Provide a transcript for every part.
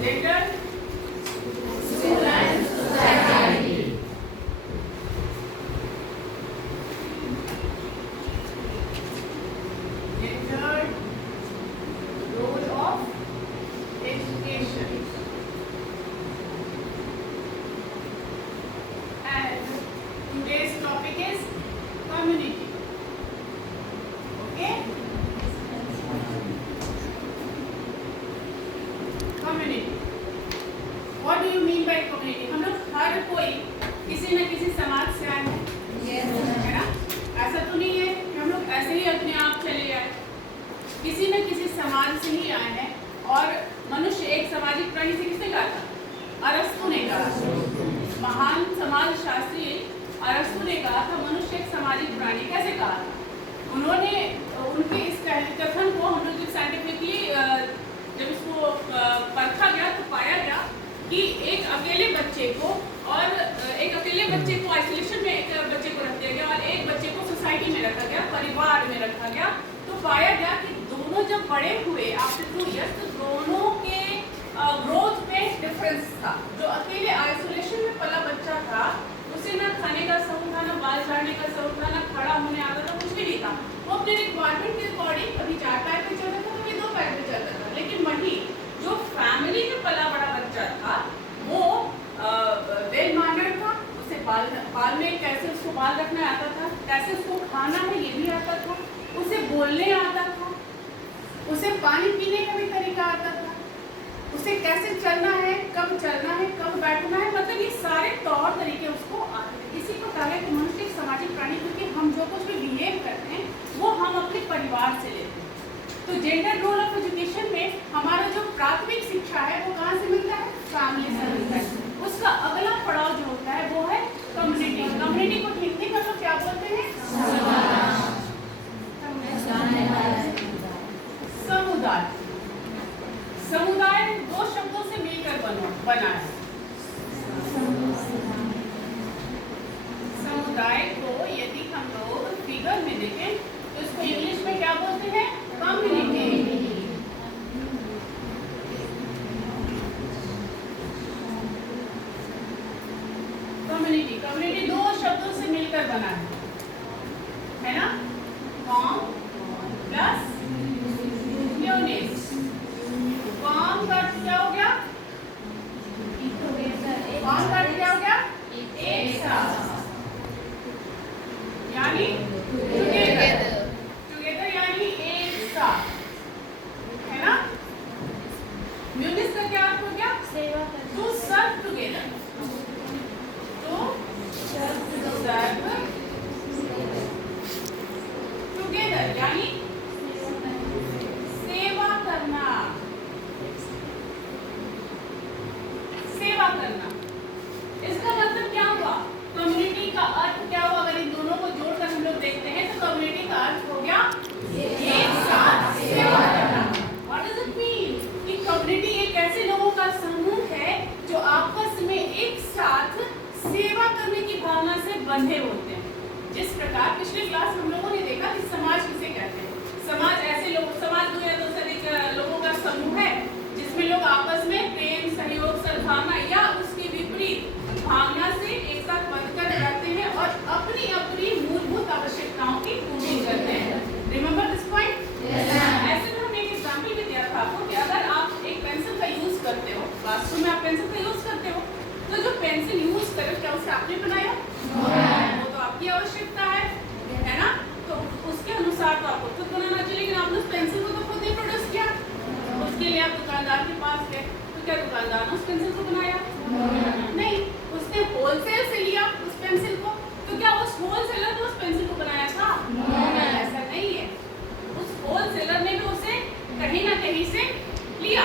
Gender, role of education, and today's topic is community. Okay? Community. What do you mean by community? हम लोग हर कोई किसी न किसी समाज से आए हैं, है ना? ऐसा तो नहीं है कि हम लोग ऐसे ही अपने आप चले आए, किसी न किसी समाज से ही आए हैं। और मनुष्य एक सामाजिक प्राणी से किसने कहा था? अरस्तु ने कहा। महान समाज शास्त्री अरस्तु ने कहा था मनुष्य एक सामाजिक प्राणी। कैसे कहा था? उन्होंने उनके इस कथन को हम लोग जब साइंटिफिकली जब इसको परखा गया तो पाया गया कि एक अकेले बच्चे को आइसोलेशन में एक बच्चे को रख दिया गया और एक बच्चे को सोसाइटी में रखा गया, परिवार में रखा गया। तो पाया गया कि दोनों जब बड़े हुए आफ्टर 2 इयर्स तो दोनों के ग्रोथ में डिफरेंस था। जो अकेले आइसोलेशन में पला बच्चा था उसे ना खाने का शौक था, ना बाल झाड़ने का शौक था, ना खड़ा होने आता था, कुछ भी नहीं था। वो अपने रिक्वायरमेंट के अकॉर्डिंग कभी 4 पैर पे चलता था, कभी 2 पैर पे चलता था। लेकिन वही जो फैमिली में पला बड़ा बच्चा था वो वेल मैनर्ड था, उसे बाल में कैसे उसको बाल रखना आता था, कैसे उसको खाना है ये भी आता था, उसे बोलने आता था, उसे पानी पीने का भी तरीका आता था, उसे कैसे चलना है, कब बैठना है, मतलब ये सारे तौर तरीके उसको आते थे। इसी प्रकार है कि मनुष्य एक सामाजिक प्राणी, क्योंकि हम जो कुछ भी बिहेव करते हैं वो हम अपने परिवार से लेते हैं। तो जेंडर रोल ऑफ एजुकेशन में हमारा जो प्राथमिक शिक्षा है वो कहाँ से मिलता है? फैमिली से मिलता है। उसका अगला पड़ाव जो होता है वो है कम्युनिटी। कम्युनिटी को हिंदी में तो क्या बोलते हैं? समुदाय। समुदाय 2 शब्दों से मिलकर बना है। समुदाय को यदि हम लोग फिगर में देखें तो इसको इंग्लिश में क्या बोलते हैं? कम्युनिटी। कम्युनिटी 2 शब्दों से मिलकर बना है ना? Com plus unit. कॉम का क्या हो गया? कॉम का क्या हो गया? एक साथ, यानी टुगेदर यानी एक साथ, है ना? म्यूनिस का क्या अर्थ हो गया? To serve together. टुगेदर यानी सेवा करना। इसका मतलब क्या हुआ? कम्युनिटी का अर्थ क्या हुआ? अगर इन दोनों को जोड़कर हम लोग देखते हैं तो कम्युनिटी का अर्थ हो गया एक साथ सेवा करना। What does it mean? कि कम्युनिटी एक ऐसे लोगों का समूह है जो आपस में एक साथ सेवा करने की भावना से बंधे होते हैं। जिस प्रकार पिछले क्लास में हम लोगों ने देखा कि समाज किसे कहते हैं? समाज ऐसे लोग, समाज 2 या 2 से अधिक लोगों का समूह है जिसमें लोग आपस में प्रेम, सहयोग, सद्भावना या उसके विपरीत भावना से एक साथ बंधकर रहते हैं और अपनी अपनी मूलभूत आवश्यकताओं की पूर्ति करते हैं। Remember this point? ऐसे में हमने एक एग्जाम्पल भी दिया था आपको कि अगर आप एक पेंसिल का यूज करते हो, वास्तव में आप पेंसिल का यूज करते हो, तो जो पेंसिल यूज करो क्या उसे आपने बनाया? वो तो आपकी आवश्यकता है ना? तो उसके अनुसार तो आपको खुद बनाना चाहिए, लेकिन आपने उस पेंसिल को तो खुद ही प्रोड्यूस किया। उसके लिए आप दुकानदार के पास गए तो क्या दुकानदार ने उस पेंसिल को बनाया? नहीं, उसने होलसेल से लिया उस पेंसिल को। तो क्या उस होलसेलर ने उस पेंसिल को बनाया था? ऐसा नहीं है। उस होलसेलर ने भी उसे कहीं ना कहीं से लिया,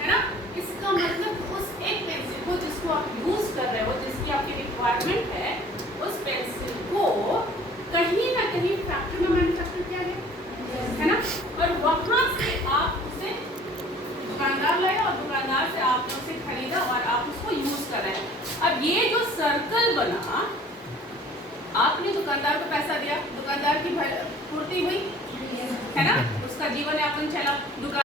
है ना? इसका मतलब उस एक पेंसिल को जिसको आप यूज कर रहे हो, जिसकी आपकी रिक्वायरमेंट है, उस पेंसिल को कहीं ना कहीं फैक्ट्री में मैन्युफैक्चर किया गया, है ना? और वहां से आप उसे दुकानदार लाए और दुकानदार से आपने उसे खरीदा और आप उसको यूज कर रहे हैं। अब ये जो सर्कल बना, आपने दुकानदार को पैसा दिया, दुकानदार की पूर्ति हुई, है ना? उसका जीवन यापन चला।